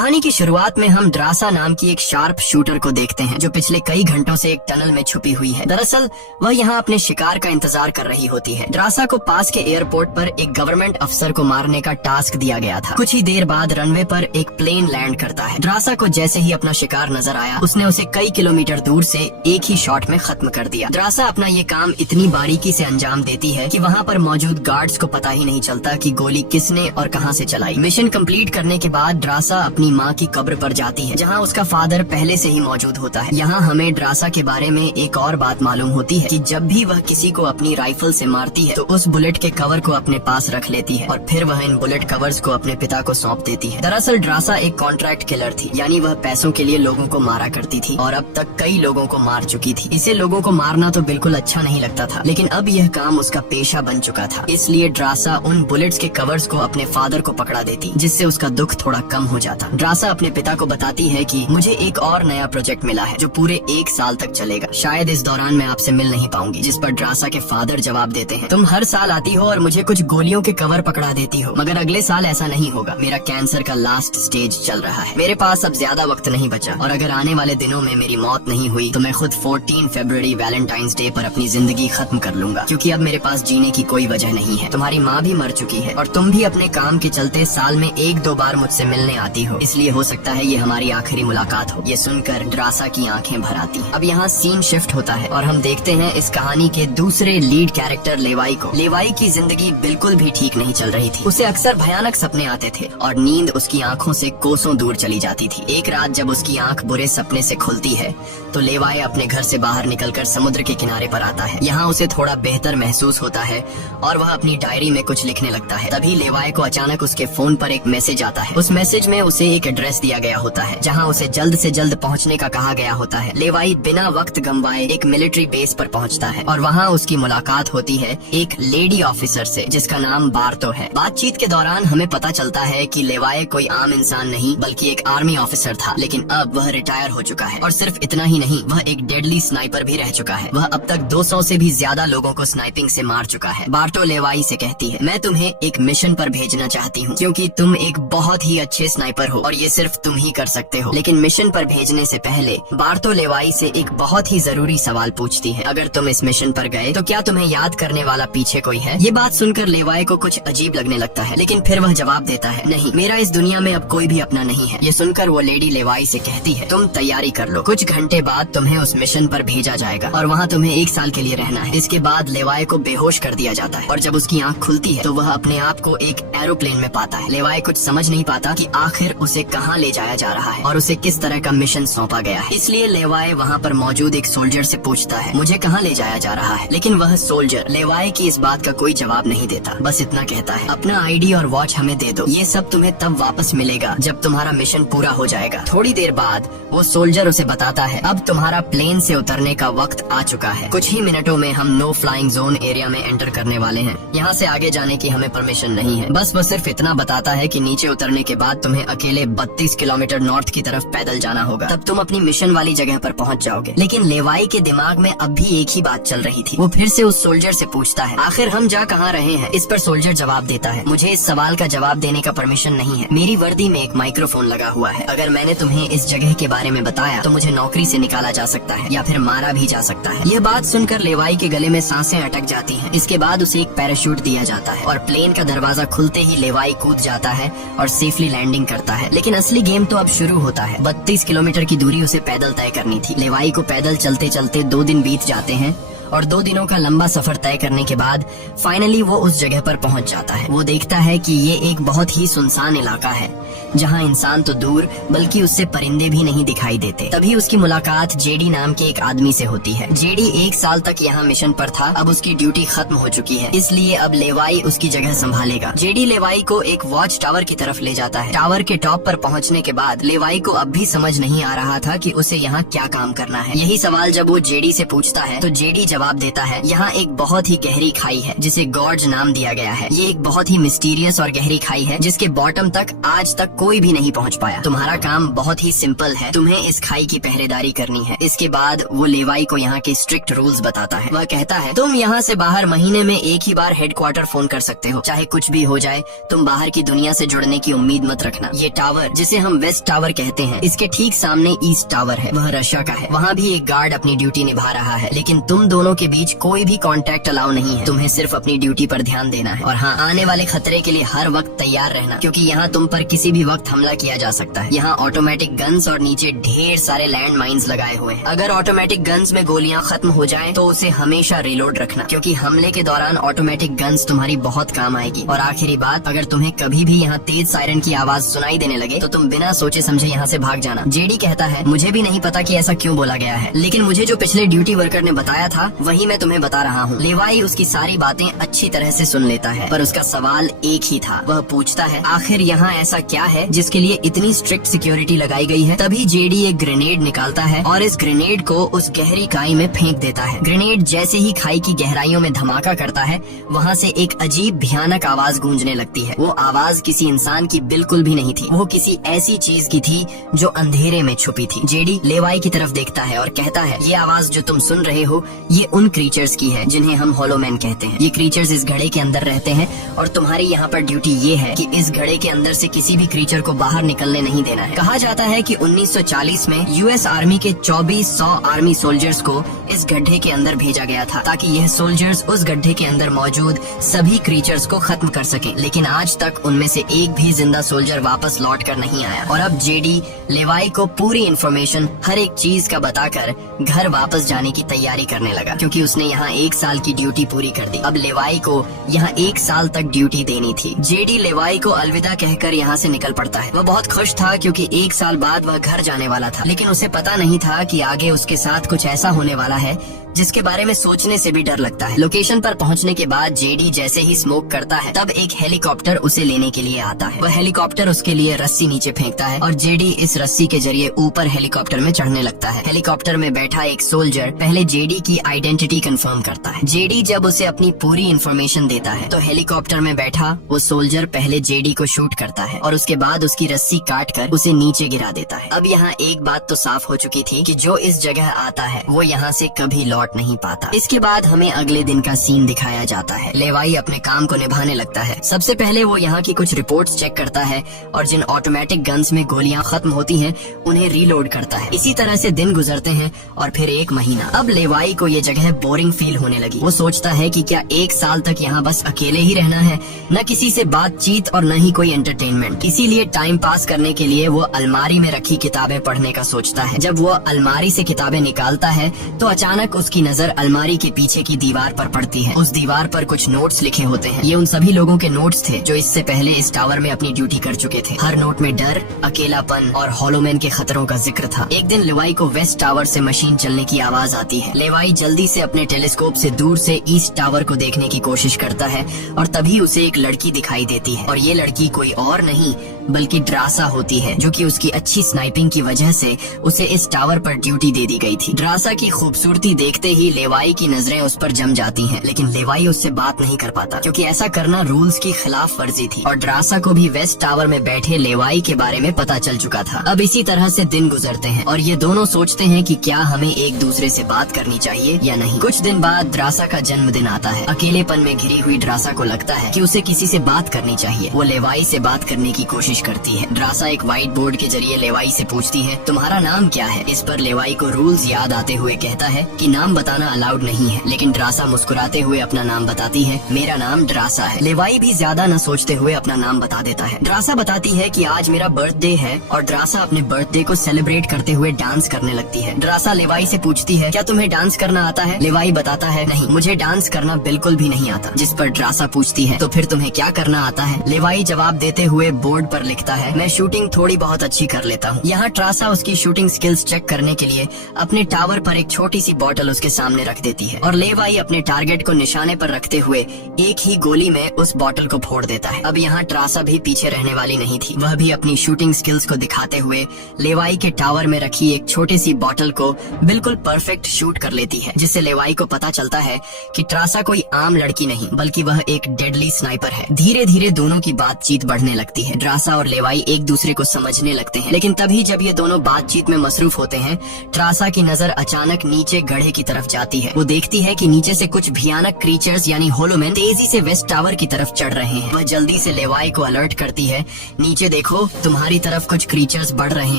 कहानी की शुरुआत में हम ड्रासा नाम की एक शार्प शूटर को देखते हैं जो पिछले कई घंटों से एक टनल में छुपी हुई है। दरअसल वह यहाँ अपने शिकार का इंतजार कर रही होती है। ड्रासा को पास के एयरपोर्ट पर एक गवर्नमेंट अफसर को मारने का टास्क दिया गया था। कुछ ही देर बाद रनवे पर एक प्लेन लैंड करता है। ड्रासा को जैसे ही अपना शिकार नजर आया उसने उसे कई किलोमीटर दूर से एक ही शॉट में खत्म कर दिया। ड्रासा अपना ये काम इतनी बारीकी से अंजाम देती है कि वहाँ पर मौजूद गार्ड्स को पता ही नहीं चलता कि गोली किसने और कहाँ से चलाई। मिशन कंप्लीट करने के बाद ड्रासा अपनी माँ की कब्र पर जाती है जहाँ उसका फादर पहले से ही मौजूद होता है। यहाँ हमें ड्रासा के बारे में एक और बात मालूम होती है कि जब भी वह किसी को अपनी राइफल से मारती है तो उस बुलेट के कवर को अपने पास रख लेती है और फिर वह इन बुलेट कवर्स को अपने पिता को सौंप देती है। दरअसल ड्रासा एक कॉन्ट्रैक्ट किलर थी, यानी वह पैसों के लिए लोगों को मारा करती थी और अब तक कई लोगों को मार चुकी थी। इसे लोगों को मारना तो बिल्कुल अच्छा नहीं लगता था, लेकिन अब यह काम उसका पेशा बन चुका था। इसलिए ड्रासा उन बुलेट्स के कवर्स को अपने फादर को पकड़ा देती, जिससे उसका दुख थोड़ा कम हो जाता। ड्रासा अपने पिता को बताती है कि मुझे एक और नया प्रोजेक्ट मिला है जो पूरे 1 साल तक चलेगा। शायद इस दौरान मैं आपसे मिल नहीं पाऊंगी। जिस पर ड्रासा के फादर जवाब देते हैं, तुम हर साल आती हो और मुझे कुछ गोलियों के कवर पकड़ा देती हो, मगर अगले साल ऐसा नहीं होगा। मेरा कैंसर का लास्ट स्टेज चल रहा है, मेरे पास अब ज्यादा वक्त नहीं बचा और अगर आने वाले दिनों में मेरी मौत नहीं हुई तो मैं खुद 14 फरवरी वैलेंटाइंस डे पर अपनी जिंदगी खत्म कर लूंगा, क्योंकि अब मेरे पास जीने की कोई वजह नहीं है। तुम्हारी माँ भी मर चुकी है और तुम भी अपने काम के चलते साल में 1-2 बार मुझसे मिलने आती हो, इसलिए हो सकता है ये हमारी आखिरी मुलाकात हो। ये सुनकर ड्रासा की आंखें भर आती हैं। अब यहाँ सीन शिफ्ट होता है और हम देखते हैं इस कहानी के दूसरे लीड कैरेक्टर लेवाई को। लेवाई की जिंदगी बिल्कुल भी ठीक नहीं चल रही थी। उसे अक्सर भयानक सपने आते थे और नींद उसकी आंखों से कोसों दूर चली जाती थी। एक रात जब उसकी आंख बुरे सपने से खुलती है तो लेवाई अपने घर से बाहर निकलकर समुद्र के किनारे पर आता है। यहाँ उसे थोड़ा बेहतर महसूस होता है और वह अपनी डायरी में कुछ लिखने लगता है। तभी लेवाई को अचानक उसके फोन पर एक मैसेज आता है। उस मैसेज में उसे एक एड्रेस दिया गया होता है जहाँ उसे जल्द से जल्द पहुँचने का कहा गया होता है। लेवाई बिना वक्त गंवाए एक मिलिट्री बेस पर पहुँचता है और वहाँ उसकी मुलाकात होती है एक लेडी ऑफिसर से जिसका नाम बार्तो है। बातचीत के दौरान हमें पता चलता है कि लेवाई कोई आम इंसान नहीं बल्कि एक आर्मी ऑफिसर था, लेकिन अब वह रिटायर हो चुका है और सिर्फ इतना ही नहीं, वह एक डेडली स्नाइपर भी रह चुका है। वह अब तक 200 से भी ज्यादा लोगों को स्नाइपिंग से मार चुका है। बार्तो लेवाई से कहती है, मैं तुम्हें एक मिशन पर भेजना चाहती हूँ क्योंकि तुम एक बहुत ही अच्छे स्नाइपर हो और ये सिर्फ तुम ही कर सकते हो। लेकिन मिशन पर भेजने से पहले बार्तो लेवाई से एक बहुत ही जरूरी सवाल पूछती है, अगर तुम इस मिशन पर गए तो क्या तुम्हें याद करने वाला पीछे कोई है? ये बात सुनकर लेवाई को कुछ अजीब लगने लगता है, लेकिन फिर वह जवाब देता है, नहीं, मेरा इस दुनिया में अब कोई भी अपना नहीं है। ये सुनकर वो लेडी लेवाई से कहती है, तुम तैयारी कर लो, कुछ घंटे बाद तुम्हें उस मिशन पर भेजा जाएगा और वहाँ तुम्हें 1 साल के लिए रहना है। इसके बाद लेवाई को बेहोश कर दिया जाता है और जब उसकी आँख खुलती है तो वह अपने आप को एक एरोप्लेन में पाता है। लेवाई कुछ समझ नहीं पाता कि आखिर उसे कहाँ ले जाया जा रहा है और उसे किस तरह का मिशन सौंपा गया है। इसलिए लेवाई वहाँ पर मौजूद एक सोल्जर से पूछता है, मुझे कहाँ ले जाया जा रहा है? लेकिन वह सोल्जर लेवाई की इस बात का कोई जवाब नहीं देता, बस इतना कहता है, अपना आईडी और वॉच हमें दे दो, ये सब तुम्हें तब वापस मिलेगा जब तुम्हारा मिशन पूरा हो जाएगा। थोड़ी देर बाद वो सोल्जर उसे बताता है, अब तुम्हारा प्लेन से उतरने का वक्त आ चुका है। कुछ ही मिनटों में हम नो फ्लाइंग जोन एरिया में एंटर करने वाले हैं। यहाँ से आगे जाने की हमें परमिशन नहीं है। बस वो सिर्फ इतना बताता है कि नीचे उतरने के बाद तुम्हें अकेले 32 किलोमीटर नॉर्थ की तरफ पैदल जाना होगा, तब तुम अपनी मिशन वाली जगह पर पहुँच जाओगे। लेकिन लेवाई के दिमाग में अब भी एक ही बात चल रही थी। वो फिर से उस सोल्जर से पूछता है, आखिर हम जा कहाँ रहे हैं? इस पर सोल्जर जवाब देता है, मुझे इस सवाल का जवाब देने का परमिशन नहीं है। मेरी वर्दी में एक माइक्रोफोन लगा हुआ है। अगर मैंने तुम्हें इस जगह के बारे में बताया तो मुझे नौकरी से निकाला जा सकता है या फिर मारा भी जा सकता है। यह बात सुनकर लेवाई के गले में सांसें अटक जाती हैं। इसके बाद उसे एक पैराशूट दिया जाता है और प्लेन का दरवाजा खुलते ही लेवाई कूद जाता है और सेफली लैंडिंग करता है। लेकिन असली गेम तो अब शुरू होता है। 32 किलोमीटर की दूरी उसे पैदल तय करनी थी। लेवाई को पैदल चलते चलते 2 दिन बीत जाते हैं और 2 दिनों का लंबा सफर तय करने के बाद फाइनली वो उस जगह पर पहुंच जाता है। वो देखता है कि ये एक बहुत ही सुनसान इलाका है जहां इंसान तो दूर बल्कि उससे परिंदे भी नहीं दिखाई देते। तभी उसकी मुलाकात जेडी नाम के एक आदमी से होती है। जेडी 1 साल तक यहाँ मिशन पर था, अब उसकी ड्यूटी खत्म हो चुकी है, इसलिए अब लेवाई उसकी जगह संभालेगा। जेडी लेवाई को एक वॉच टावर की तरफ ले जाता है। टावर के टॉप पर पहुँचने के बाद लेवाई को अब भी समझ नहीं आ रहा था कि उसे यहाँ क्या काम करना है। यही सवाल जब वो जेडी से पूछता है तो जेडी जवाब देता है, यहाँ एक बहुत ही गहरी खाई है जिसे गॉर्ज नाम दिया गया है। ये एक बहुत ही मिस्टीरियस और गहरी खाई है जिसके बॉटम तक आज तक कोई भी नहीं पहुंच पाया। तुम्हारा काम बहुत ही सिंपल है, तुम्हें इस खाई की पहरेदारी करनी है। इसके बाद वो लेवाई को यहाँ के स्ट्रिक्ट रूल्स बताता है। वह कहता है तुम यहाँ से बाहर महीने में एक ही बार हेडक्वार्टर फोन कर सकते हो, चाहे कुछ भी हो जाए। तुम बाहर की दुनिया से जुड़ने की उम्मीद मत रखना। ये टावर जिसे हम वेस्ट टावर कहते हैं, इसके ठीक सामने ईस्ट टावर है, वह रशिया का है। वहाँ भी एक गार्ड अपनी ड्यूटी निभा रहा है, लेकिन तुम दोनों के बीच कोई भी कांटेक्ट अलाउ नहीं है। तुम्हें सिर्फ अपनी ड्यूटी पर ध्यान देना है। और हाँ, आने वाले खतरे के लिए हर वक्त तैयार रहना, क्योंकि यहाँ तुम पर किसी भी वक्त हमला किया जा सकता है। यहाँ ऑटोमेटिक गन्स और नीचे ढेर सारे लैंड माइन्स लगाए हुए हैं। अगर ऑटोमेटिक गन्स में गोलियां खत्म हो जाएं, तो उसे हमेशा रिलोड रखना, क्योंकि हमले के दौरान ऑटोमेटिक गन्स तुम्हारी बहुत काम आएगी। और आखिरी बात, अगर तुम्हें कभी भी यहाँ तेज सायरन की आवाज सुनाई देने लगे तो तुम बिना सोचे समझे यहाँ से भाग जाना। जेडी कहता है मुझे भी नहीं पता कि ऐसा क्यों बोला गया है, लेकिन मुझे जो पिछले ड्यूटी वर्कर ने बताया था वही मैं तुम्हें बता रहा हूँ। लेवाई उसकी सारी बातें अच्छी तरह से सुन लेता है, पर उसका सवाल एक ही था। वह पूछता है आखिर यहाँ ऐसा क्या है जिसके लिए इतनी स्ट्रिक्ट सिक्योरिटी लगाई गई है। तभी जेडी एक ग्रेनेड निकालता है और इस ग्रेनेड को उस गहरी खाई में फेंक देता है। ग्रेनेड जैसे ही खाई की गहराइयों में धमाका करता है, वहाँ से एक अजीब भयानक आवाज गूंजने लगती है। वो आवाज किसी इंसान की बिल्कुल भी नहीं थी, वो किसी ऐसी चीज की थी जो अंधेरे में छुपी थी। जेडी लेवाई की तरफ देखता है और कहता है ये आवाज जो तुम सुन रहे हो, ये उन क्रीचर्स की है जिन्हें हम हॉलोमैन कहते हैं। ये क्रीचर्स इस घड़े के अंदर रहते हैं और तुम्हारी यहाँ पर ड्यूटी ये है कि इस घड़े के अंदर से किसी भी क्रीचर को बाहर निकलने नहीं देना है। कहा जाता है कि 1940 में यूएस आर्मी के 2400 आर्मी सोल्जर्स को इस गड्ढे के अंदर भेजा गया था, ताकि यह सोल्जर्स उस गड्ढे के अंदर मौजूद सभी क्रीचर्स को खत्म कर सके। लेकिन आज तक उनमें से एक भी जिंदा सोल्जर वापस लौट कर नहीं आया। और अब जेडी लेवाई को पूरी इन्फॉर्मेशन हर एक चीज का बताकर घर वापस जाने की तैयारी करने लगा, क्योंकि उसने यहाँ 1 साल की ड्यूटी पूरी कर दी। अब लेवाई को यहाँ 1 साल तक ड्यूटी देनी थी। जेडी लेवाई को अलविदा कहकर यहाँ से निकल पड़ता है। वह बहुत खुश था क्योंकि 1 साल बाद वह घर जाने वाला था, लेकिन उसे पता नहीं था कि आगे उसके साथ कुछ ऐसा होने वाला है जिसके बारे में सोचने से भी डर लगता है। लोकेशन पर पहुंचने के बाद जेडी जैसे ही स्मोक करता है, तब एक हेलीकॉप्टर उसे लेने के लिए आता है। वह हेलीकॉप्टर उसके लिए रस्सी नीचे फेंकता है और जेडी इस रस्सी के जरिए ऊपर हेलीकॉप्टर में चढ़ने लगता है। हेलीकॉप्टर में बैठा एक सोल्जर पहले जेडी की आइडेंटिटी कंफर्म करता है। जेडी जब उसे अपनी पूरी इन्फॉर्मेशन देता है, तो हेलीकॉप्टर में बैठा वो सोल्जर पहले जेडी को शूट करता है और उसके बाद उसकी रस्सी काट कर उसे नीचे गिरा देता है। अब यहाँ एक बात तो साफ हो चुकी थी कि जो इस जगह आता है वो यहाँ से कभी लौट नहीं पाता। इसके बाद हमें अगले दिन का सीन दिखाया जाता है। लेवाई अपने काम को निभाने लगता है। सबसे पहले वो यहाँ की कुछ रिपोर्ट्स चेक करता है और जिन ऑटोमेटिक गन्स में गोलियां खत्म होती हैं, उन्हें रीलोड करता है। इसी तरह से दिन गुजरते हैं और फिर 1 महीना। अब लेवाई को ये जगह बोरिंग फील होने लगी। वो सोचता है कि क्या 1 साल तक यहाँ बस अकेले ही रहना है, न किसी से बातचीत और न ही कोई एंटरटेनमेंट। इसीलिए टाइम पास करने के लिए वो अलमारी में रखी किताबें पढ़ने का सोचता है। जब वो अलमारी से किताबें निकालता है तो अचानक उसकी नजर अलमारी के पीछे की दीवार पर पड़ती है। उस दीवार पर कुछ नोट्स लिखे होते हैं। ये उन सभी लोगों के नोट्स थे जो इससे पहले इस टावर में अपनी ड्यूटी कर चुके थे। हर नोट में डर, अकेलापन और हॉलोमैन के खतरों का जिक्र था। एक दिन लेवाई को वेस्ट टावर से मशीन चलने की आवाज आती है। लेवाई जल्दी से अपने टेलीस्कोप से दूर से ईस्ट टावर को देखने की कोशिश करता है और तभी उसे एक लड़की दिखाई देती है। और ये लड़की कोई और नहीं बल्कि ड्रासा होती है, जो कि उसकी अच्छी स्नाइपिंग की वजह से उसे इस टावर पर ड्यूटी दे दी गई थी। ड्रासा की खूबसूरती देखते ही लेवाई की नजरें उस पर जम जाती हैं, लेकिन लेवाई उससे बात नहीं कर पाता क्योंकि ऐसा करना रूल्स की खिलाफ वर्जी थी। और ड्रासा को भी वेस्ट टावर में बैठे लेवाई के बारे में पता चल चुका था। अब इसी तरह से दिन गुजरते हैं और ये दोनों सोचते हैं कि क्या हमें एक दूसरे से बात करनी चाहिए या नहीं। कुछ दिन बाद ड्रासा का जन्मदिन आता है। अकेलेपन में घिरी हुई ड्रासा को लगता है कि उसे किसी से बात करनी चाहिए। वो लेवाई से बात करने की कोशिश करती है। ड्रासा एक व्हाइट बोर्ड के जरिए लेवाई से पूछती है तुम्हारा नाम क्या है। इस पर लेवाई को रूल्स याद आते हुए कहता है कि नाम बताना अलाउड नहीं है, लेकिन ड्रासा मुस्कुराते हुए अपना नाम बताती है, मेरा नाम ड्रासा है। लेवाई भी ज्यादा न सोचते हुए अपना नाम बता देता है। ड्रासा बताती है कि आज मेरा बर्थडे है और ड्रासा अपने बर्थडे को सेलिब्रेट करते हुए डांस करने लगती है। ड्रासा लेवाई से पूछती है क्या तुम्हें डांस करना आता है। लेवाई बताता है नहीं, मुझे डांस करना बिल्कुल भी नहीं आता। जिस पर ड्रासा पूछती है तो फिर तुम्हें क्या करना आता है। लेवाई जवाब देते हुए बोर्ड पर लिखता है मैं शूटिंग थोड़ी बहुत अच्छी कर लेता हूँ। यहाँ ड्रासा उसकी शूटिंग स्किल्स चेक करने के लिए अपने टावर पर एक छोटी सी बोतल उसके सामने रख देती है और लेवाई अपने टारगेट को निशाने पर रखते हुए एक ही गोली में उस बोतल को फोड़ देता है। अब यहाँ ड्रासा भी पीछे रहने वाली नहीं थी। वह भी अपनी शूटिंग स्किल्स को दिखाते हुए लेवाई के टावर में रखी एक छोटी सी बोतल को बिल्कुल परफेक्ट शूट कर लेती है, जिससे लेवाई को पता चलता है कि ड्रासा कोई आम लड़की नहीं बल्कि वह एक डेडली स्नाइपर है। धीरे धीरे दोनों की बातचीत बढ़ने लगती है। ड्रासा ड्रासा और लेवाई एक दूसरे को समझने लगते हैं। लेकिन तभी जब ये दोनों बातचीत में मसरूफ होते हैं, ड्रासा की नजर अचानक नीचे गड्ढे की तरफ जाती है। वो देखती है कि नीचे से कुछ भयानक क्रीचर्स यानी होलोमैन तेजी से वेस्ट टावर की तरफ चढ़ रहे हैं। वह जल्दी से लेवाई को अलर्ट करती है, नीचे देखो, तुम्हारी तरफ कुछ क्रीचर्स बढ़ रहे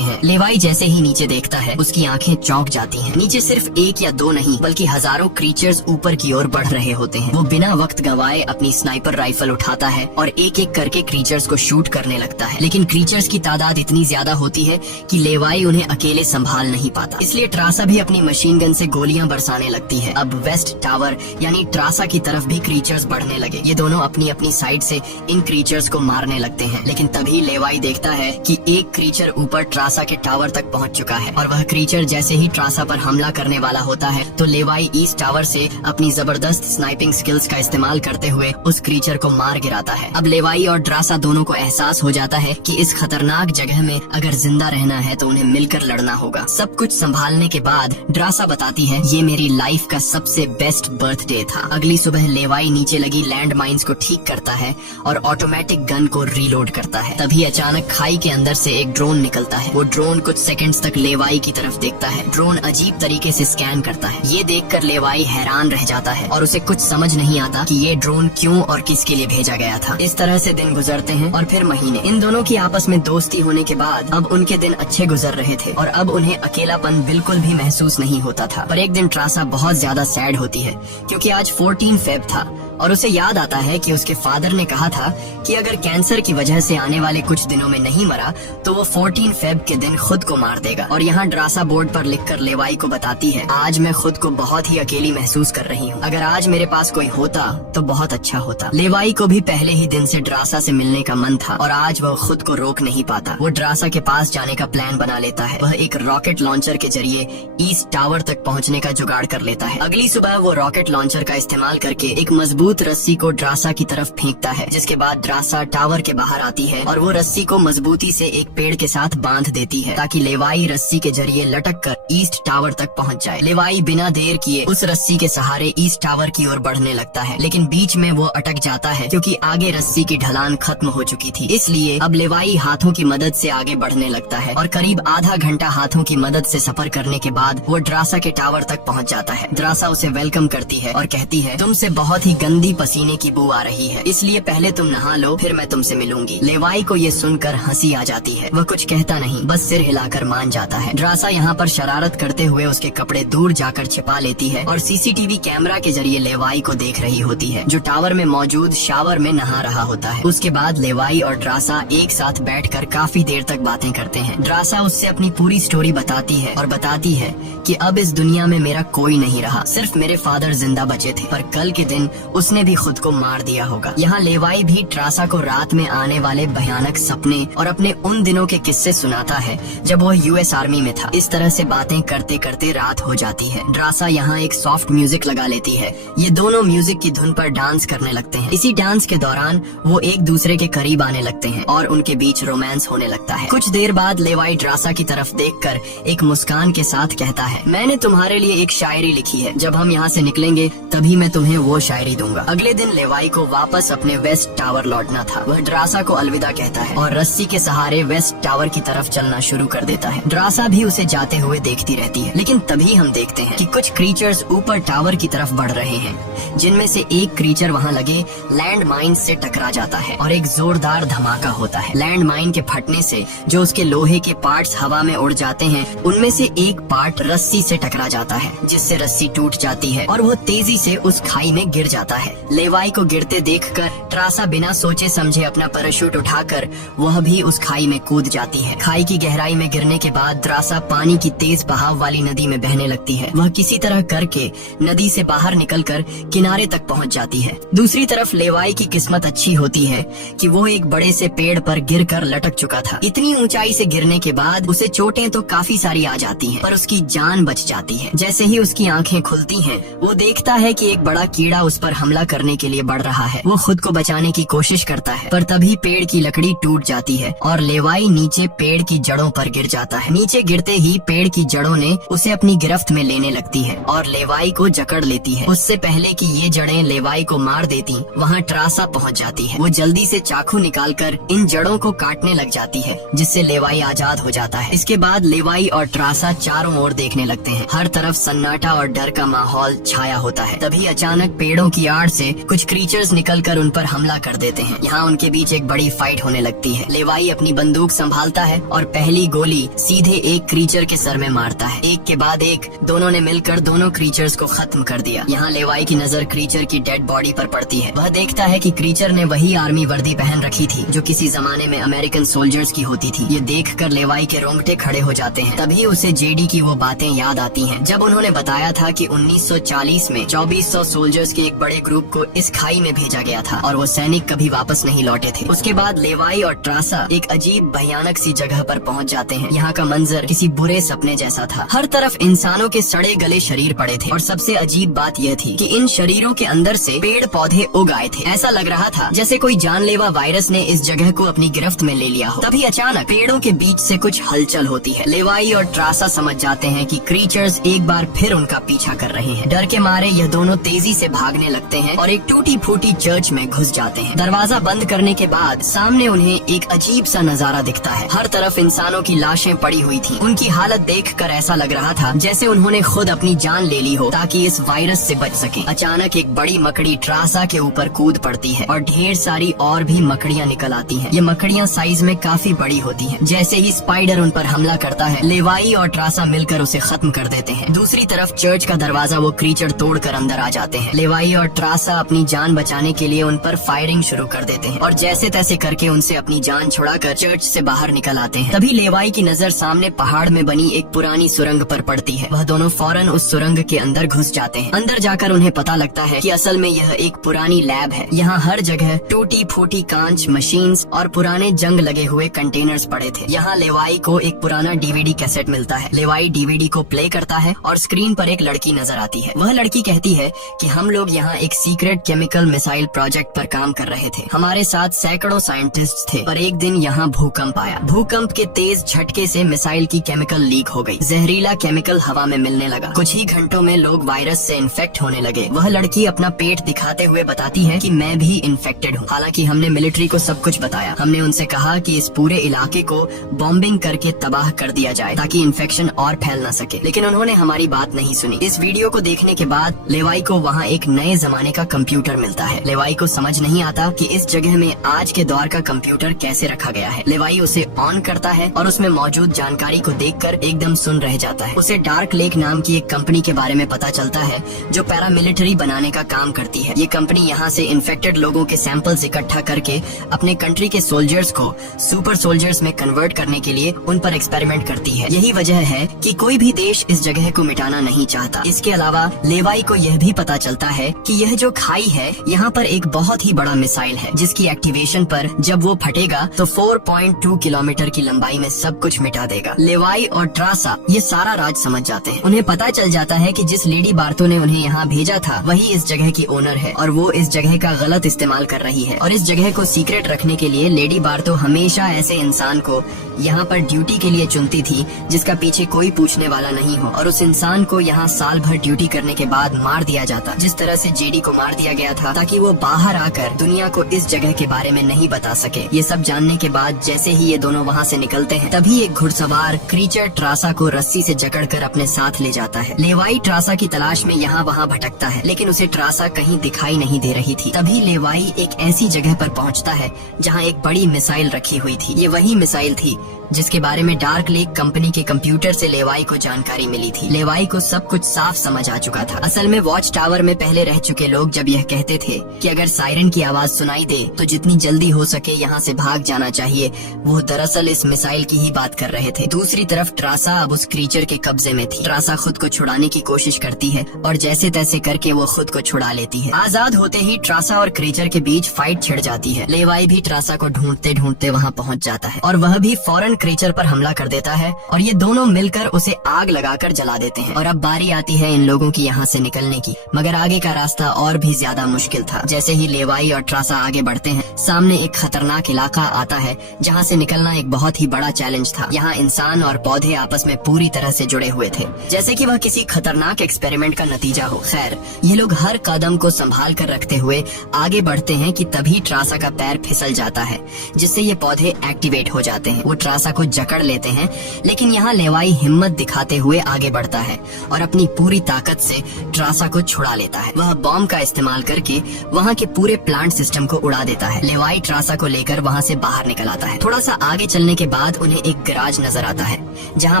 हैं। लेवाई जैसे ही नीचे देखता है, उसकी आंखें चौंक जाती हैं। नीचे सिर्फ एक या दो नहीं बल्कि हजारों क्रीचर्स ऊपर की ओर बढ़ रहे होते हैं। वो बिना वक्त गंवाए अपनी स्नाइपर राइफल उठाता है और एक एक करके क्रीचर्स को शूट करने लगता है। लेकिन क्रीचर्स की तादाद इतनी ज्यादा होती है कि लेवाई उन्हें अकेले संभाल नहीं पाता। इसलिए ट्रासा भी अपनी मशीन गन से गोलियां बरसाने लगती है। अब वेस्ट टावर यानी ट्रासा की तरफ भी क्रीचर्स बढ़ने लगे। ये दोनों अपनी अपनी साइड से इन क्रीचर्स को मारने लगते हैं। लेकिन तभी लेवाई देखता है कि एक क्रीचर ऊपर ट्रासा के टावर तक पहुंच चुका है और वह क्रीचर जैसे ही ट्रासा पर हमला करने वाला होता है तो लेवाई ईस्ट टावर से अपनी जबरदस्त स्नाइपिंग स्किल्स का इस्तेमाल करते हुए उस क्रीचर को मार गिराता है। अब लेवाई और ड्रासा दोनों को एहसास हो जाता है कि इस खतरनाक जगह में अगर जिंदा रहना है तो उन्हें मिलकर लड़ना होगा। सब कुछ संभालने के बाद ड्रासा बताती है, ये मेरी लाइफ का सबसे बेस्ट बर्थडे था। अगली सुबह लेवाई नीचे लगी लैंड माइन्स को ठीक करता है और ऑटोमेटिक गन को रीलोड करता है। तभी अचानक खाई के अंदर से एक ड्रोन निकलता है। वो ड्रोन कुछ सेकंड्स तक लेवाई की तरफ देखता है। ड्रोन अजीब तरीके से स्कैन करता है। ये देखकर लेवाई हैरान रह जाता है और उसे कुछ समझ नहीं आता कि ये ड्रोन क्यों और किसके लिए भेजा गया था। इस तरह से दिन गुजरते हैं और फिर महीने। इन दोनों की आपस में दोस्ती होने के बाद अब उनके दिन अच्छे गुजर रहे थे और अब उन्हें अकेलापन बिल्कुल भी महसूस नहीं होता था। पर एक दिन ट्रासा बहुत ज्यादा सैड होती है क्योंकि आज 14 फेब था और उसे याद आता है कि उसके फादर ने कहा था कि अगर कैंसर की वजह से आने वाले कुछ दिनों में नहीं मरा तो वो 14 फेब के दिन खुद को मार देगा। और यहाँ ड्रासा बोर्ड पर लिखकर लेवाई को बताती है, आज मैं खुद को बहुत ही अकेली महसूस कर रही हूँ। अगर आज मेरे पास कोई होता तो बहुत अच्छा होता। लेवाई को भी पहले ही दिन से ड्रासा से मिलने का मन था और आज वह खुद को रोक नहीं पाता। वो ड्रासा के पास जाने का प्लान बना लेता है। वह एक रॉकेट लॉन्चर के जरिए ईस्ट टावर तक पहुँचने का जुगाड़ कर लेता है। अगली सुबह वो रॉकेट लॉन्चर का इस्तेमाल करके एक मजबूत रस्सी को ड्रासा की तरफ फेंकता है, जिसके बाद ड्रासा टावर के बाहर आती है और वो रस्सी को मजबूती से एक पेड़ के साथ बांध देती है ताकि लेवाई रस्सी के जरिए लटक कर ईस्ट टावर तक पहुंच जाए। लेवाई बिना देर किए उस रस्सी के सहारे ईस्ट टावर की ओर बढ़ने लगता है, लेकिन बीच में वो अटक जाता है क्योंकि आगे रस्सी की ढलान खत्म हो चुकी थी। इसलिए अब लेवाई हाथों की मदद से आगे बढ़ने लगता है और करीब आधा घंटा हाथों की मदद से सफर करने के बाद वो ड्रासा के टावर तक पहुंच जाता है। ड्रासा उसे वेलकम करती है और कहती है, तुमसे बहुत ही गंदी पसीने की बू आ रही है, इसलिए पहले तुम नहा लो, फिर मैं तुमसे मिलूंगी। लेवाई को ये सुनकर हंसी आ जाती है। वह कुछ कहता नहीं, बस सिर हिलाकर मान जाता है। ड्रासा यहाँ पर शरारत करते हुए उसके कपड़े दूर जाकर छिपा लेती है और सीसीटीवी कैमरा के जरिए लेवाई को देख रही होती है, जो टावर में मौजूद शावर में नहा रहा होता है। उसके बाद लेवाई और ड्रासा एक साथ बैठकर काफी देर तक बातें करते हैं। ड्रासा उससे अपनी पूरी स्टोरी बताती है और बताती है कि अब इस दुनिया में मेरा कोई नहीं रहा, सिर्फ मेरे फादर जिंदा बचे थे, पर कल के दिन उसने भी खुद को मार दिया होगा। यहाँ लेवाई भी ट्रासा को रात में आने वाले भयानक सपने और अपने उन दिनों के किस्से सुनाता है जब वह यूएस आर्मी में था। इस तरह से बातें करते करते रात हो जाती है। ड्रासा यहाँ एक सॉफ्ट म्यूजिक लगा लेती है। ये दोनों म्यूजिक की धुन पर डांस करने लगते हैं। इसी डांस के दौरान वो एक दूसरे के करीब आने लगते हैं और उनके बीच रोमांस होने लगता है। कुछ देर बाद लेवाई ड्रासा की तरफ देखकर एक मुस्कान के साथ कहता है, मैंने तुम्हारे लिए एक शायरी लिखी है, जब हम यहाँ से निकलेंगे तभी मैं तुम्हें वो शायरी दूंगा। अगले दिन लेवाई को वापस अपने वेस्ट टावर लौटना था। वह ड्रासा को अलविदा कहता है और रस्सी के सहारे वेस्ट टावर की तरफ चलना शुरू कर देता है। ड्रासा भी उसे जाते हुए देखती रहती है, लेकिन तभी हम देखते हैं कि कुछ क्रीचर्स ऊपर टावर की तरफ बढ़ रहे हैं, जिनमें से एक क्रीचर वहाँ लगे लैंड माइन से टकरा जाता है और एक जोरदार धमाका होता है। लैंड माइन के फटने से जो उसके लोहे के पार्ट्स हवा में उड़ जाते हैं, उनमें से एक पार्ट रस्सी से टकरा जाता है, जिससे रस्सी टूट जाती है और वो तेजी से उस खाई में गिर जाता है। लेवाई को गिरते देखकर ट्रासा बिना सोचे समझे अपना पैराशूट उठाकर वह भी उस खाई में कूद जाती है। खाई की गहराई में गिरने के बाद ट्रासा पानी की तेज बहाव वाली नदी में बहने लगती है। वह किसी तरह करके नदी से बाहर निकलकर किनारे तक पहुंच जाती है। दूसरी तरफ लेवाई की किस्मत अच्छी होती है कि वो एक बड़े से पेड़ पर गिरकर लटक चुका था। इतनी ऊंचाई से गिरने के बाद उसे चोटें तो काफी सारी आ जाती हैं, पर उसकी जान बच जाती है। जैसे ही उसकी आंखें खुलती हैं, वो देखता है कि एक बड़ा कीड़ा उस पर हमला हमला करने के लिए बढ़ रहा है। वो खुद को बचाने की कोशिश करता है, पर तभी पेड़ की लकड़ी टूट जाती है और लेवाई नीचे पेड़ की जड़ों पर गिर जाता है। नीचे गिरते ही पेड़ की जड़ों ने उसे अपनी गिरफ्त में लेने लगती है और लेवाई को जकड़ लेती है। उससे पहले कि ये जड़ें लेवाई को मार देती, वहाँ ट्रासा पहुँच जाती है। वो जल्दी से चाकू निकालकर इन जड़ों को काटने लग जाती है, जिससे लेवाई आजाद हो जाता है। इसके बाद लेवाई और ट्रासा चारों ओर देखने लगते हैं। हर तरफ सन्नाटा और डर का माहौल छाया होता है। तभी अचानक पेड़ों की आड़ से कुछ क्रीचर्स निकलकर उन पर हमला कर देते हैं। यहाँ उनके बीच एक बड़ी फाइट होने लगती है। लेवाई अपनी बंदूक संभालता है और पहली गोली सीधे एक क्रीचर के सर में मारता है। एक के बाद एक दोनों ने मिलकर दोनों क्रीचर्स को खत्म कर दिया। यहाँ लेवाई की नजर क्रीचर की डेड बॉडी पर पड़ती है। वह देखता है कि क्रीचर ने वही आर्मी वर्दी पहन रखी थी जो किसी जमाने में अमेरिकन सोल्जर्स की होती थी। ये देखकर लेवाई के रोंगटे खड़े हो जाते हैं। तभी उसे जेडी की वो बातें याद आती हैं, जब उन्होंने बताया था कि 1940 में 2400 सोल्जर्स के एक बड़े ग्रुप को इस खाई में भेजा गया था और वो सैनिक कभी वापस नहीं लौटे थे। उसके बाद लेवाई और ट्रासा एक अजीब भयानक सी जगह पर पहुंच जाते हैं। यहाँ का मंजर किसी बुरे सपने जैसा था। हर तरफ इंसानों के सड़े गले शरीर पड़े थे और सबसे अजीब बात यह थी कि इन शरीरों के अंदर से पेड़ पौधे उग आए थे। ऐसा लग रहा था जैसे कोई जानलेवा वायरस ने इस जगह को अपनी गिरफ्त में ले लिया हो। तभी अचानक पेड़ों के बीच से कुछ हलचल होती है। लेवाई और ट्रासा समझ जाते हैं कि क्रीचर्स एक बार फिर उनका पीछा कर रहे हैं। डर के मारे यह दोनों तेजी से भागने लगते हैं और एक टूटी फूटी चर्च में घुस जाते हैं। दरवाजा बंद करने के बाद सामने उन्हें एक अजीब सा नजारा दिखता है। हर तरफ इंसानों की लाशें पड़ी हुई थी। उनकी हालत देखकर ऐसा लग रहा था जैसे उन्होंने खुद अपनी जान ले ली हो ताकि इस वायरस से बच सके। अचानक एक बड़ी मकड़ी ट्रासा के ऊपर कूद पड़ती है और ढेर सारी और भी मकड़ियाँ निकल आती हैं। ये मकड़ियाँ साइज में काफी बड़ी होती हैं। जैसे ही स्पाइडर उन पर हमला करता है, लेवाई और ट्रासा मिलकर उसे खत्म कर देते हैं। दूसरी तरफ चर्च का दरवाजा वो क्रीचर तोड़कर अंदर आ जाते हैं। लेवाई और ट्रासा अपनी जान बचाने के लिए उन पर फायरिंग शुरू कर देते हैं और जैसे तैसे करके उनसे अपनी जान छुड़ाकर चर्च से बाहर निकल आते हैं। तभी लेवाई की नजर सामने पहाड़ में बनी एक पुरानी सुरंग पर पड़ती है। वह दोनों फौरन उस सुरंग के अंदर घुस जाते हैं। अंदर जाकर उन्हें पता लगता है कि असल में यह एक पुरानी लैब है। यहाँ हर जगह टूटी फूटी कांच, मशीन्स और पुराने जंग लगे हुए कंटेनर्स पड़े थे। यहाँ लेवाई को एक पुराना डीवीडी कैसेट मिलता है। लेवाई डीवीडी को प्ले करता है और स्क्रीन पर एक लड़की नजर आती है। वह लड़की कहती है कि हम लोग यहाँ एक सीक्रेट केमिकल मिसाइल प्रोजेक्ट पर काम कर रहे थे। हमारे साथ सैकड़ों साइंटिस्ट थे, पर एक दिन यहाँ भूकंप आया। भूकंप के तेज झटके से मिसाइल की केमिकल लीक हो गई। जहरीला केमिकल हवा में मिलने लगा। कुछ ही घंटों में लोग वायरस से इन्फेक्ट होने लगे। वह लड़की अपना पेट दिखाते हुए बताती है कि मैं भी इन्फेक्टेड हूँ। हालांकि हमने मिलिट्री को सब कुछ बताया। हमने उनसे कहा कि इस पूरे इलाके को बॉम्बिंग करके तबाह कर दिया जाए ताकि इन्फेक्शन और फैल न सके, लेकिन उन्होंने हमारी बात नहीं सुनी। इस वीडियो को देखने के बाद लेवाई को वहाँ एक नए जमाने का कंप्यूटर मिलता है। लेवाई को समझ नहीं आता कि इस जगह में आज के दौर का कंप्यूटर कैसे रखा गया है। लेवाई उसे ऑन करता है और उसमें मौजूद जानकारी को देखकर एकदम सुन रह जाता है। उसे डार्क लेक नाम की एक कंपनी के बारे में पता चलता है जो पैरामिलिट्री बनाने का काम करती है। ये कंपनी यहाँ से इन्फेक्टेड लोगों के सैंपल्स इकट्ठा करके अपने कंट्री के सोल्जर्स को सुपर सोल्जर्स में कन्वर्ट करने के लिए उन पर एक्सपेरिमेंट करती है। यही वजह है कि कोई भी देश इस जगह को मिटाना नहीं चाहता। इसके अलावा लेवाई को यह भी पता चलता है कि यह जो खाई है यहाँ पर एक बहुत ही बड़ा मिसाइल है जिसकी एक्टिवेशन पर जब वो फटेगा तो 4.2 किलोमीटर की लंबाई में सब कुछ मिटा देगा। लेवाई और ट्रासा ये सारा राज समझ जाते हैं। उन्हें पता चल जाता है कि जिस लेडी बार्तो ने उन्हें यहाँ भेजा था वही इस जगह की ओनर है और वो इस जगह का गलत इस्तेमाल कर रही है। और इस जगह को सीक्रेट रखने के लिए लेडी बार्तो हमेशा ऐसे इंसान को यहाँ पर ड्यूटी के लिए चुनती थी जिसका पीछे कोई पूछने वाला नहीं हो, और उस इंसान को यहाँ साल भर ड्यूटी करने के बाद मार दिया जाता, जिस तरह से जेडी को मार दिया गया था ताकि वो बाहर आकर दुनिया को इस जगह के बारे में नहीं बता सके। ये सब जानने के बाद जैसे ही ये दोनों वहाँ से निकलते हैं तभी एक घुड़सवार क्रीचर ट्रासा को रस्सी से जकड़कर अपने साथ ले जाता है। लेवाई ट्रासा की तलाश में यहाँ वहाँ भटकता है लेकिन उसे ट्रासा कहीं दिखाई नहीं दे रही थी। तभी लेवाई एक ऐसी जगह पर पहुँचता है जहाँ एक बड़ी मिसाइल रखी हुई थी। ये वही मिसाइल थी जिसके बारे में डार्क लेक कंपनी के कंप्यूटर से लेवाई को जानकारी मिली थी। लेवाई को सब कुछ साफ समझ आ चुका था। असल में वॉच टावर में पहले रह चुके लोग जब यह कहते थे कि अगर सायरन की आवाज सुनाई दे तो जितनी जल्दी हो सके यहाँ से भाग जाना चाहिए, वो दरअसल इस मिसाइल की ही बात कर रहे थे। दूसरी तरफ ट्रासा अब उस क्रीचर के कब्जे में थी। ट्रासा खुद को छुड़ाने की कोशिश करती है और जैसे तैसे करके वो खुद को छुड़ा लेती है। आजाद होते ही ट्रासा और क्रीचर के बीच फाइट छिड़ जाती है। लेवाई भी ट्रासा को ढूंढते ढूंढते वहाँ पहुँच जाता है और वह भी फौरन क्रीचर पर हमला कर देता है और ये दोनों मिलकर उसे आग लगाकर जला देते हैं। और अब बारी आती है इन लोगों की यहाँ से निकलने की, मगर आगे का रास्ता और भी ज्यादा मुश्किल था। जैसे ही लेवाई और ट्रासा आगे बढ़ते हैं, सामने एक खतरनाक इलाका आता है जहाँ से निकलना एक बहुत ही बड़ा चैलेंज था। यहाँ इंसान और पौधे आपस में पूरी तरह से जुड़े हुए थे, जैसे कि वह किसी खतरनाक एक्सपेरिमेंट का नतीजा हो। खैर, ये लोग हर कदम को संभाल कर रखते हुए आगे बढ़ते हैं कि तभी ट्रासा का पैर फिसल जाता है, जिससे ये पौधे एक्टिवेट हो जाते हैं। वो ट्रासा को जकड़ लेते हैं, लेकिन यहाँ लेवाई हिम्मत दिखाते हुए आगे बढ़ता है और अपनी पूरी ताकत से ट्रासा को छुड़ा लेता है। वह बॉम्ब का इस्तेमाल करके वहाँ के पूरे प्लांट सिस्टम को उड़ा देता है। लेवाई ट्रासा को लेकर वहाँ से बाहर निकल आता है। थोड़ा सा आगे चलने के बाद उन्हें एक गैराज नजर आता है जहाँ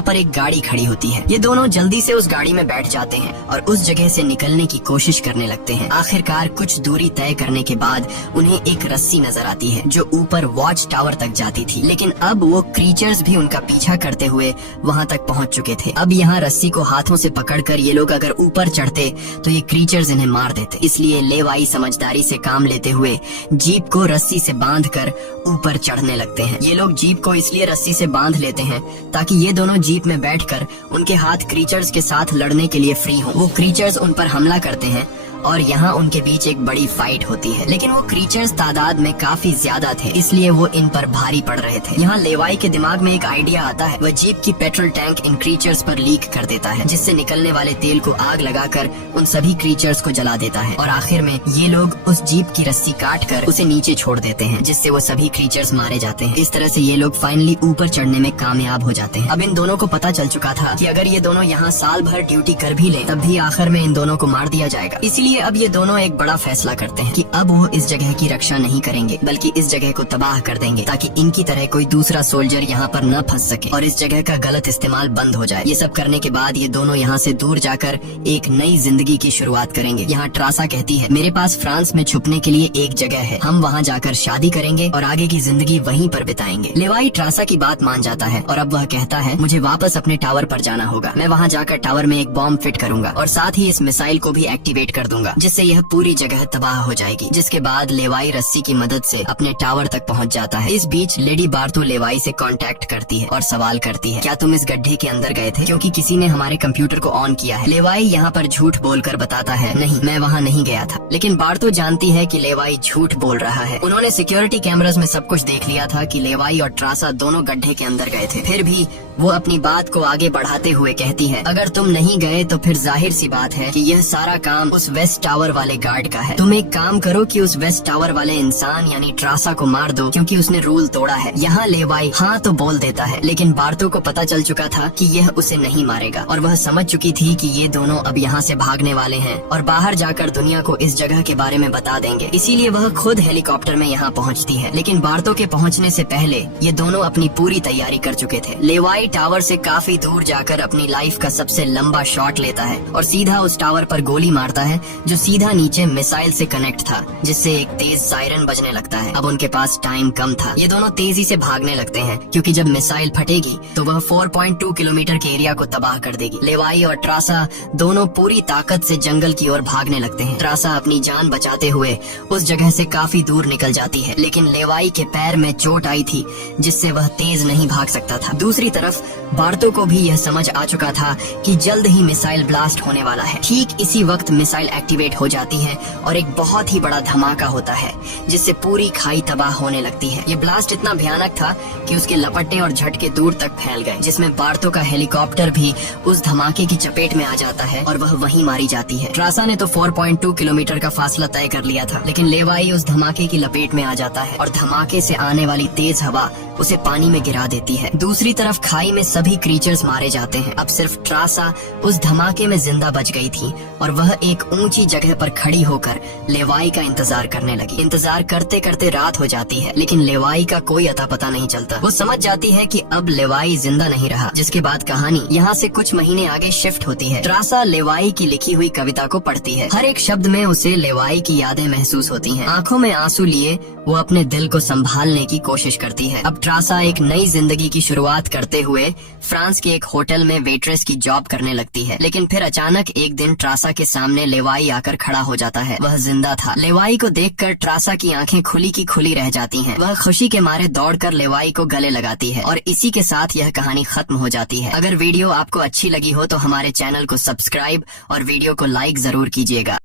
पर एक गाड़ी खड़ी होती है। ये दोनों जल्दी से उस गाड़ी में बैठ जाते हैं और उस जगह से निकलने की कोशिश करने लगते हैं। आखिरकार कुछ दूरी तय करने के बाद उन्हें एक रस्सी नजर आती है जो ऊपर वॉच टावर तक जाती थी, लेकिन अब वो क्रीचर्स भी उनका पीछा करते हुए वहाँ तक पहुँच चुके थे। अब यहाँ रस्सी को हाथों से पकड़कर ये लोग अगर ऊपर चढ़ते तो ये क्रीचर्स इन्हें मार देते। इसलिए लेवाई समझदारी से काम लेते हुए जीप को रस्सी से बांधकर ऊपर चढ़ने लगते हैं। ये लोग जीप को इसलिए रस्सी से बांध लेते हैं ताकि ये दोनों जीप में बैठकर उनके हाथ क्रीचर्स के साथ लड़ने के लिए फ्री हों। वो क्रीचर्स उन पर हमला करते हैं और यहाँ उनके बीच एक बड़ी फाइट होती है, लेकिन वो क्रीचर्स तादाद में काफी ज्यादा थे, इसलिए वो इन पर भारी पड़ रहे थे। यहाँ लेवाई के दिमाग में एक आइडिया आता है। वह जीप की पेट्रोल टैंक इन क्रीचर्स पर लीक कर देता है, जिससे निकलने वाले तेल को आग लगाकर उन सभी क्रीचर्स को जला देता है और आखिर में ये लोग उस जीप की रस्सी काट कर उसे नीचे छोड़ देते हैं, जिससे वो सभी क्रीचर्स मारे जाते हैं। इस तरह से ये लोग फाइनली ऊपर चढ़ने में कामयाब हो जाते हैं। अब इन दोनों को पता चल चुका था कि अगर ये दोनों यहाँ साल भर ड्यूटी कर भी ले, तब भी आखिर में इन दोनों को मार दिया जाएगा। इसलिए अब ये दोनों एक बड़ा फैसला करते हैं कि अब वो इस जगह की रक्षा नहीं करेंगे, बल्कि इस जगह को तबाह कर देंगे ताकि इनकी तरह कोई दूसरा सोल्जर यहाँ पर न फंस सके और इस जगह का गलत इस्तेमाल बंद हो जाए। ये सब करने के बाद ये दोनों यहाँ से दूर जाकर एक नई जिंदगी की शुरुआत करेंगे। यहाँ ट्रासा कहती है, मेरे पास फ्रांस में छुपने के लिए एक जगह है, हम वहाँ जाकर शादी करेंगे और आगे की जिंदगी वहीं पर बिताएंगे। लेवाई ट्रासा की बात मान जाता है और अब वह कहता है, मुझे वापस अपने टावर पर जाना होगा। मैं वहाँ जाकर टावर में एक बॉम्ब फिट करूंगा और साथ ही इस मिसाइल को भी एक्टिवेट कर दूंगा, जिससे यह पूरी जगह तबाह हो जाएगी। जिसके बाद लेवाई रस्सी की मदद से अपने टावर तक पहुंच जाता है। इस बीच लेडी बार्तो लेवाई से कांटेक्ट करती है और सवाल करती है, क्या तुम इस गड्ढे के अंदर गए थे, क्योंकि किसी ने हमारे कंप्यूटर को ऑन किया है। लेवाई यहाँ पर झूठ बोलकर बताता है, नहीं, मैं वहाँ नहीं गया था। लेकिन बार्तो जानती है कि लेवाई झूठ बोल रहा है। उन्होंने सिक्योरिटी कैमरास में सब कुछ देख लिया था कि लेवाई और ट्रासा दोनों गड्ढे के अंदर गए थे। फिर भी वो अपनी बात को आगे बढ़ाते हुए कहती है, अगर तुम नहीं गए तो फिर जाहिर सी बात है कि यह सारा काम उस वेस्ट टावर वाले गार्ड का है। तुम एक काम करो कि उस वेस्ट टावर वाले इंसान यानी ट्रासा को मार दो, क्योंकि उसने रूल तोड़ा है। यहाँ लेवाई हाँ तो बोल देता है, लेकिन बार्तो को पता चल चुका था कि यह उसे नहीं मारेगा और वह समझ चुकी थी कि ये दोनों अब यहाँ से भागने वाले हैं और बाहर जाकर दुनिया को इस जगह के बारे में बता देंगे। इसीलिए वह खुद हेलीकॉप्टर में यहाँ पहुँचती है। लेकिन बार्तो के पहुँचने से पहले ये दोनों अपनी पूरी तैयारी कर चुके थे। लेवाई टावर से काफी दूर जाकर अपनी लाइफ का सबसे लंबा शॉट लेता है और सीधा उस टावर पर गोली मारता है जो सीधा नीचे मिसाइल से कनेक्ट था, जिससे एक तेज सायरन बजने लगता है। अब उनके पास टाइम कम था। ये दोनों तेजी से भागने लगते हैं क्योंकि जब मिसाइल फटेगी तो वह 4.2 किलोमीटर के एरिया को तबाह कर देगी। लेवाई और ट्रासा दोनों पूरी ताकत से जंगल की ओर भागने लगते हैं। ट्रासा अपनी जान बचाते हुए उस जगह से काफी दूर निकल जाती है, लेकिन लेवाई के पैर में चोट आई थी जिससे वह तेज नहीं भाग सकता था। दूसरी तरफ बार्तो को भी यह समझ आ चुका था कि जल्द ही मिसाइल ब्लास्ट होने वाला है। ठीक इसी वक्त मिसाइल एक्टिवेट हो जाती है और एक बहुत ही बड़ा धमाका होता है जिससे पूरी खाई तबाह होने लगती है। ये ब्लास्ट इतना भयानक था कि उसके लपटे और झटके दूर तक फैल गए, जिसमें बार्तो का हेलीकॉप्टर भी उस धमाके की चपेट में आ जाता है और वह वहीं मारी जाती है। ट्रासा ने तो 4.2 किलोमीटर का फासला तय कर लिया था, लेकिन लेवाई उस धमाके की लपेट में आ जाता है और धमाके से आने वाली तेज हवा उसे पानी में गिरा देती है। दूसरी तरफ खाई में सभी क्रीचर्स मारे जाते हैं। अब सिर्फ ट्रासा उस धमाके में जिंदा बच गई थी और वह एक ऊंची जगह पर खड़ी होकर लेवाई का इंतजार करने लगी। इंतजार करते करते रात हो जाती है, लेकिन लेवाई का कोई अता पता नहीं चलता। वो समझ जाती है कि अब लेवाई जिंदा नहीं रहा, जिसके बाद कहानी यहाँ से कुछ महीने आगे शिफ्ट होती है। ट्रासा लेवाई की लिखी हुई कविता को पढ़ती है। हर एक शब्द में उसे लेवाई की यादें महसूस होती हैं। आंखों में आंसू लिए वो अपने दिल को संभालने की कोशिश करती है। अब ट्रासा एक नई जिंदगी की शुरुआत करते हुए फ्रांस के एक होटल में वेट्रेस की जॉब करने लगती है। लेकिन फिर अचानक एक दिन ट्रासा के सामने लेवाई आकर खड़ा हो जाता है। वह जिंदा था। लेवाई को देखकर ट्रासा की आंखें खुली की खुली रह जाती हैं। वह खुशी के मारे दौड़कर लेवाई को गले लगाती है और इसी के साथ यह कहानी खत्म हो जाती है। अगर वीडियो आपको अच्छी लगी हो तो हमारे चैनल को सब्सक्राइब और वीडियो को लाइक जरूर कीजिएगा।